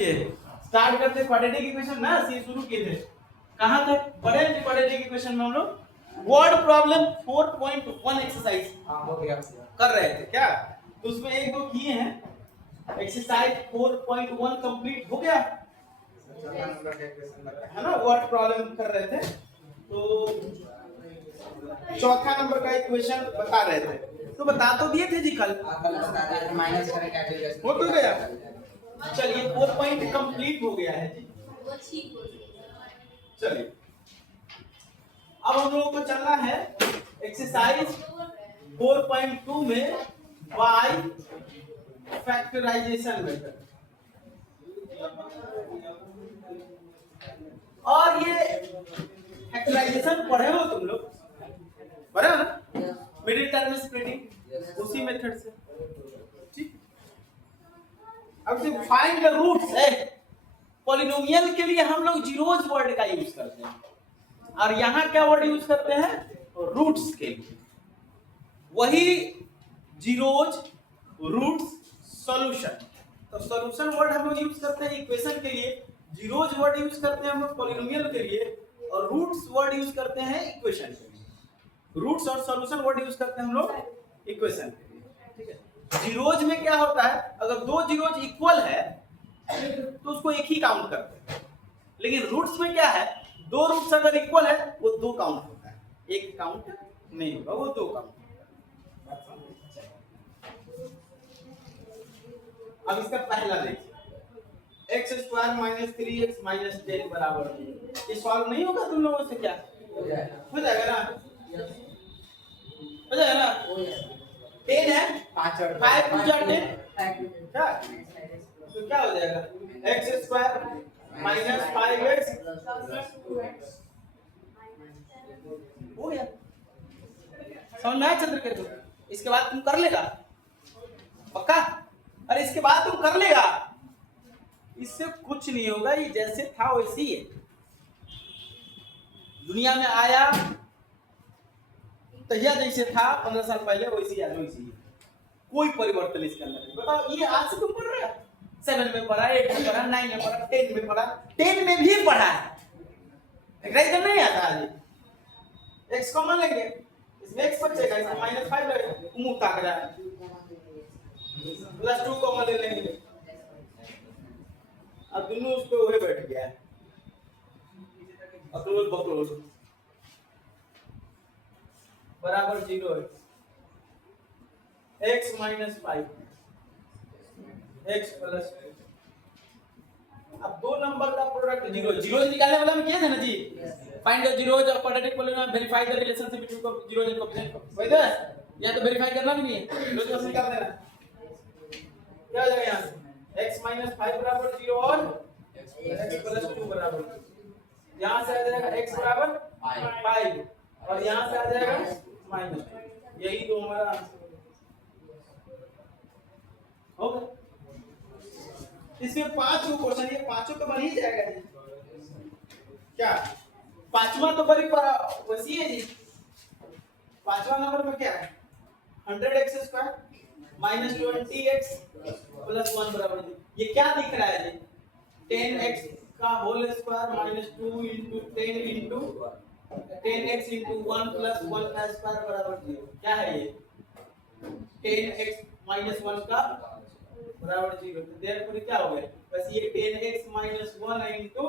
Start करते quadratic equation ना, से शुरू किए थे। कहां तक पढ़े थे क्वाड्रेटिक इक्वेशन में हम लोग? वर्ड प्रॉब्लम 4.1 एक्सरसाइज हो गया कर रहे थे क्या? तो उसमें एक दो किए हैं। एक्सरसाइज 4.1 कंप्लीट हो गया है ना, वर्ड प्रॉब्लम कर रहे थे। तो चौथा नंबर का इक्वेशन बता रहे थे, तो बता तो दिए थे जी कल, माइनस करें कैलकुलेशन हो तो गया। चलिए 4 पॉइंट कंप्लीट हो गया है जी। चलिए अब हम लोगों को चलना है एक्सरसाइज 4.2 में y फैक्टराइजेशन मेथड। और ये फैक्टराइजेशन पढ़े हो तुम लोग, पढ़े हो ना? मिडिल टर्म स्प्लिटिंग उसी मेथड से, ठीक। अब से फाइंड द रूट्स है, पॉलिनोमियल के लिए हम लोग जीरोज वर्ड का यूज करते हैं, और यहां क्या वर्ड यूज करते हैं? रूट्स के लिए। वही जीरोज, रूट्स, सॉल्यूशन। तो सॉल्यूशन वर्ड हम लोग यूज करते हैं इक्वेशन के लिए, जीरोज वर्ड यूज करते हैं हम लोग पॉलिनोमियल के लिए, और रूट्स वर्ड यूज करते हैं इक्वेशन के लिए। रूट्स और सॉल्यूशन वर्ड यूज करते हैं हम लोग इक्वेशन के लिए, ठीक है। जीरोज में क्या होता है, अगर दो जीरोज इक्वल है तो उसको एक ही काउंट करते हैं, लेकिन रूट्स में क्या है, दो रूट्स अगर इक्वल है वो दो काउंट होता है, एक काउंट नहीं होगा, वो दो काउंट होगा। अब इसका पहला देखिए, x square minus 3x minus 10 बराबर, ये सॉल्व नहीं होगा तुम लोगों से? क्या हो जाएगा ना? हो जाएगा ना? 10 है, 5 और 5 पूजा 10 क्या, तो क्या हो जाएगा? x स्क्वायर माइनस 5x हो गया। समझ में आया चंद्रकेतु? इसके बाद तुम कर लेगा पक्का? अरे इसके बाद तुम कर लेगा, इससे कुछ नहीं होगा, ये जैसे था वैसे ही है। दुनिया में आया तहिया जैसे था 15 साल पहले, वैसे ही आज वैसे ही है, कोई परिवर्तन इसके अंदर नहीं। बताओ, ये आज से तुम पढ़ रहे हो, 7 में पढ़ा, 8 में पढ़ा, 9 में पढ़ा, 10 में पढ़ा, 10 में भी पढ़ा है, तो नहीं आता आज। x कॉमन लेंगे, इसमें x बचेगा, इसमें -5 लगेगा, मुंह ताक रहा है, +2 कॉमन ले लेंगे, अब दोनों उस पे वही बैठ गया है, अक्लोज बक्लोज बराबर 0 है। x माइनस 5 x प्लस 2, अब दो नंबर का प्रोडक्ट जीरो, जीरो निकालने वाला में किया था ना जी, find the zeros of quadratic polynomial, verify the relationship between zeros and coefficient. वही था, या तो वेरीफाई करना भी नहीं है, जीरो से निकाल देना। क्या हो जाएगा यहां से? x माइनस 5 बराबर 0 और x प्लस 2 बराबर, यहां से आ जाएगा x बराबर 5 और यहां से आ जाएगा -2, यही तो हमारा आंसर हो गया। इसमें 5 क्वेश्चन, ये पांचों तो बन ही जाएगा जी। क्या पांचवा तो बड़ी वैसी है जी। पांचवा नंबर में क्या है? 100x square minus 20x plus 1 बराबर जी। ये क्या दिख रहा है जी? 10x का whole square minus 2 into 10 into 10x into 1 plus 1 का स्क्वायर बराबर 0। क्या है ये? 10x माइनस 1 का बराबर 0। तो देयरफॉर क्या हो गया? बस ये 10x minus 1 into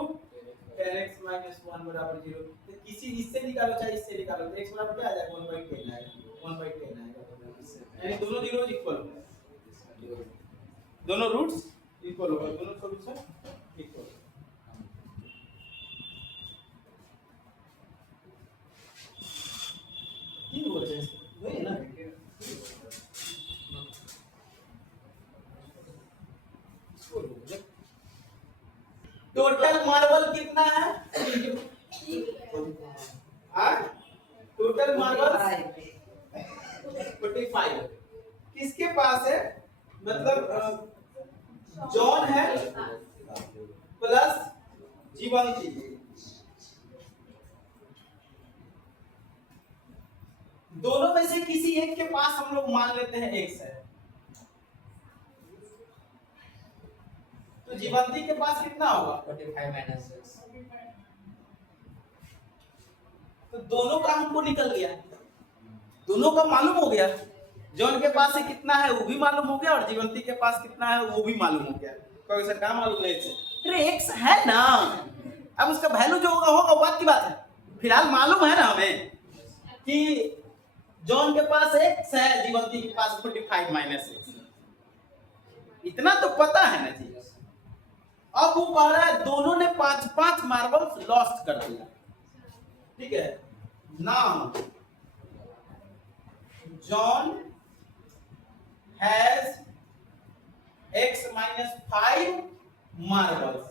10x minus 1 बराबर 0। तो किसी इससे निकालो चाहे इससे निकालो, तो x बराबर क्या आ जाएगा? 1/10 आएगा, 1/10 आएगा, यानी दोनों जीरोज इक्वल हो गए, दोनों रूट्स इक्वल हो गए, दोनों सॉल्यूशन इक्वल। तीन बचे हैं, वही ना? टोटल मार्बल कितना है? Total marble 45। किसके पास है? मतलब जॉन है प्लस जीवंती, दोनों में से किसी एक के पास हम लोग मान लेते हैं x है, तो जीवंती के पास कितना होगा? 45 minus 6. तो दोनों का हमको निकल गया, दोनों का मालूम हो गया। जॉन के पास से कितना है वो भी मालूम हो गया और जीवंती के पास कितना है वो भी मालूम हो गया। कोई सर क्या मालूम है इससे? अरे एक्स है ना, अब उसका वैल्यू जो होगा होगा, बात की बात है। फिलहाल मालूम है ना हमें कि जॉन के पास एक्स है, जीवंती के पास 45 माइनस एक्स, इतना तो पता है ना जी। अब वो कह रहा है दोनों ने 5-5 मार्बल्स लॉस्ट कर दिया, ठीक है। Now John has x minus 5 marbles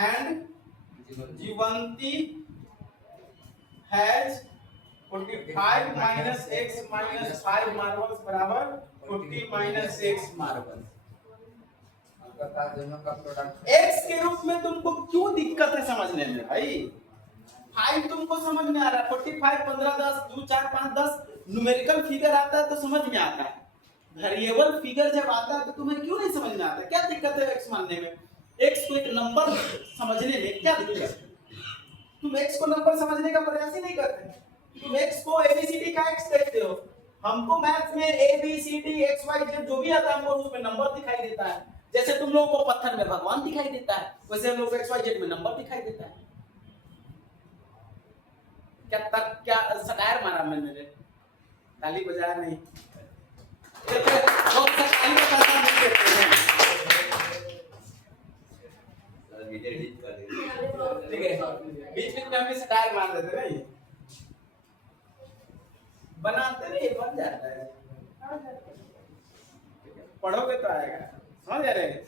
and जीवंती has 45 minus x minus 5 marbles बराबर 40 minus x marbles। आपका दोनों का प्रोडक्ट x के रूप में तुमको क्यों दिक्कत है समझने में भाई? 5 तुमको समझ में आ रहा है, 45 15 10 2 4 5 10 न्यूमेरिकल फिगर आता है तो समझ में आता है। वेरिएबल फिगर जब आता है तो तुम्हें क्यों नहीं समझ में आता? क्या दिक्कत है x मानने में? x को एक नंबर समझने में क्या दिक्कत है? तुम x को नंबर समझने का प्रयास ही नहीं करते, तुम x को ABCD का x देखते हो। हमको मैथ्स में ABCD XYZ जो भी आता है हमको उसमें नंबर दिखाई देता है। जैसे तुम लोगों को पत्थर में भगवान दिखाई देता है, वैसे हम लोग को XYZ में नंबर दिखाई देता है। क्या सटायर मारा मैंने, ताली बजाया नहीं। बहुत सा ताली का पैसा नहीं देते हैं, ठीक है। बीच में हम भी सटायर मार देते नहीं, बनाते नहीं, बन जाता है। पढ़ोगे तो आएगा, समझ आ रहे हैं?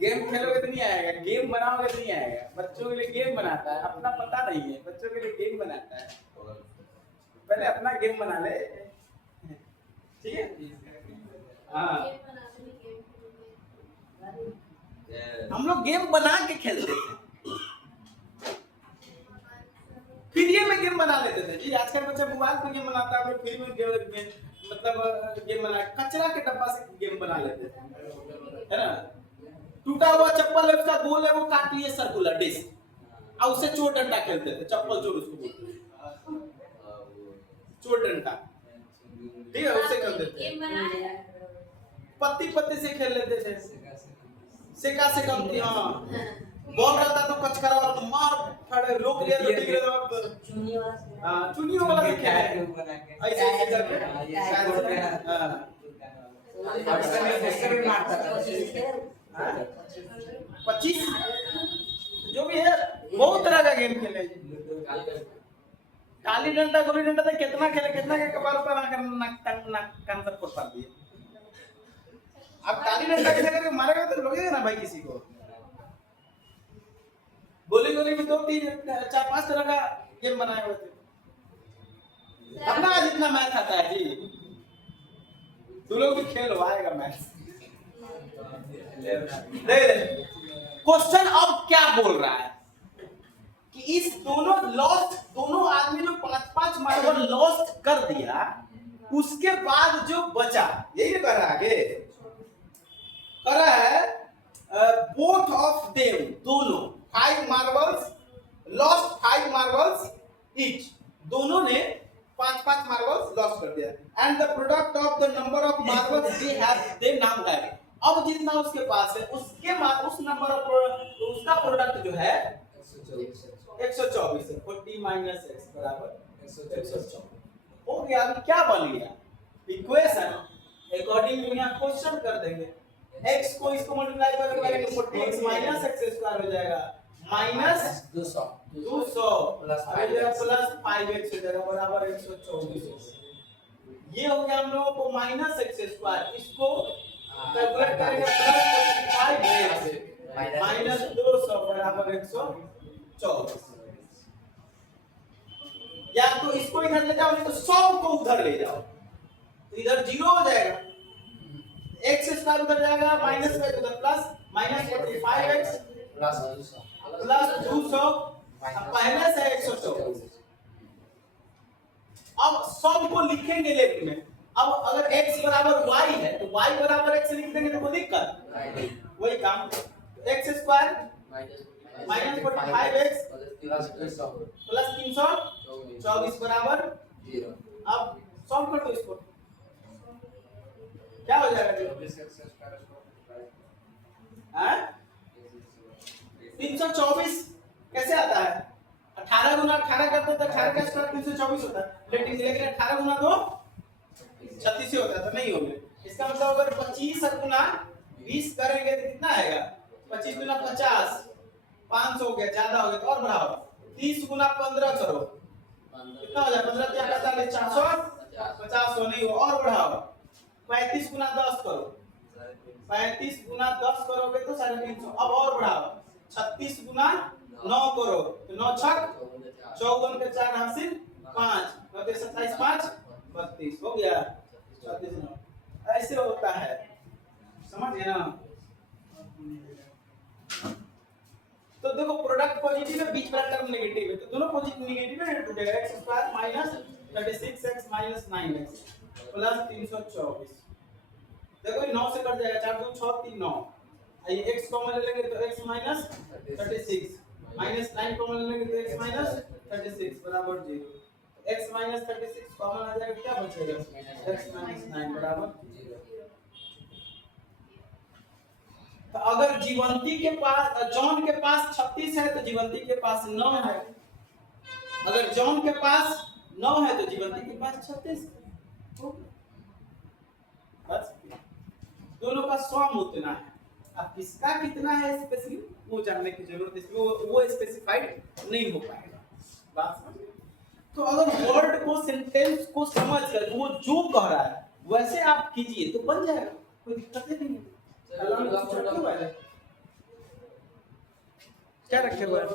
गेम खेलोगे तो नहीं आएगा, गेम बनाओगे तो नहीं आएगा। बच्चों के लिए गेम बनाता है, अपना पता नहीं है, बच्चों के लिए गेम बनाता है। पहले अपना गेम बना ले, ठीक है। हाँ, हम लोग गेम बना के खेलते थे, फ्री में गेम बना लेते थे जी। आजकल बच्चा मोबाइल पे गेम बनाता है, फ्री में गेम मतलब गेम बना, कचरा के डब्बा से गेम बना लेते थे, है ना। टूटा हुआ चप्पल है, उसका गोल है, वो काट लिए सर्कुलर डिस्क और उससे चोर डंडा खेलते थे। चप्पल चोर उसको बोलते थे, चोर डंडा, ठीक है, उससे खेलते थे। पत्ती पत्ती से खेल लेते थे, सेका से कम थी। हाँ, बॉल रहता तो कचकरा वाला तो मार फड़े, रोक लिया तो ठीक है। चुन्नी वाला, हाँ, चुन्नी वाला से खेले ऐसे ऐसे करके। हाँ, इससे भी मारता था। 25 जो भी है, बहुत तरह का गेम खेले। काली डंडा गुल्ली डंडा तो कितना खेले, कितना के कपाल पर आकर नाक कान पर फोड़ दिए। अब काली डंडा कैसे करके मारेगा तो लगेगा ना भाई किसी को। गोली गोली में 2 3 4 5 तरह का गेम बनाए हुए थे। अपना आज इतना मैच आता है जी, तू लोग भी खेलो, आएगा मैच। क्वेश्चन अब क्या बोल रहा है कि इस दोनों आदमी जो 5-5 मार्बल लॉस्ट कर दिया, उसके बाद जो बचा, यही कह रहा है आगे, कह रहा है बोथ ऑफ देम, दोनों 5 मार्बल्स लॉस्ट 5 मार्बल्स ईच, दोनों ने 5-5 मार्बल्स लॉस्ट कर दिया। And the product of the number of marbles they now have, अब जितना उसके पास है उसके उस नंबर ऑफ उसका प्रोडक्ट जो है 124 है। 40 माइनस x बराबर 124 हो गया। अभी क्या बन गया इक्वेशन, अकॉर्डिंग टू यहाँ क्वेश्चन कर देंगे। x को इसको मल्टीप्लाई करेंगे 40x माइनस x स्क्वायर हो जाएगा माइनस 200 प्लस 5x हो जाएगा बराबर 124। ये हो गया हम लोगों को माइनस x स्क्वायर, इसको कैलकुलेट करेंगे प्लस 5x माइनस 200 बराबर 124। या तो इसको इधर ले जाओ, नहीं तो 100 को उधर ले जाओ, तो इधर 0 हो जाएगा, x स्क्वायर उधर जाएगा, माइनस का उधर प्लस, माइनस 45x प्लस 200 पहले से 124। अब 100 को लिखेंगे लेफ्ट में, अब अगर x बराबर y है तो y बराबर x लिख देंगे तो कोई दिक्कत, वही काम। x square minus 45x plus 324 बराबर 0। अब सॉल्व कर दो इसको, क्या हो जाएगा जी? हैं 324 कैसे आता है? 18 गुना 18 करते तो 18 का स्क्वायर 324 होता है, लेकिन 18 गुना 2 36 ही होता है, तो नहीं होगा। इसका मतलब अगर 25 गुना 20 करेंगे तो कितना आएगा? 25 गुना 50 500 हो गया, ज्यादा हो गया तो और बढ़ाओ। 30 गुना 15 करो, कितना हो जाएगा? 15 क्या 45 450 हो, नहीं हो, और बढ़ाओ। 35 गुना 10 करो, 35 गुना 10 करोगे तो 350, अब और बढ़ाओ। 36 गुना 9 करो तो 9 छक 54 के 4 हासिल 5 9 27 5 32 हो गया 36 9। ऐसे होता है, समझ गए ना? तो देखो प्रोडक्ट पॉजिटिव है, बीच वाला टर्म नेगेटिव है, तो दोनों पॉजिटिव नेगेटिव है, टूटेगा। x square minus 36x minus 9x plus 324। देखो ये 9 से कट जाएगा, 4 2 6 3 9। ये x कॉमन ले लेंगे तो x माइनस 36 माइनस 9 कॉमन ले लेंगे तो x माइनस 36 बराबर 0। x माइनस 36 कॉमन आ जाएगा, क्या बचेगा? x माइनस 9 बराबर 0। तो अगर जीवंती के पास, जॉन के पास 36 है तो जीवंती के पास 9 है। अगर जॉन के पास 9 है तो जीवंती के पास 36 है। बस दोनों का सम उतना है। अब किसका कितना है स्पेसिफिक, वो जानने की जरूरत है, वो स्पेसिफाइड नहीं हो पाएगा। बात समझ? तो अगर वर्ड को, सेंटेंस को समझ कर वो जो कह रहा है वैसे आप कीजिए तो बन जाएगा, कोई दिक्कत नहीं है। क्या रखे हुए हैं?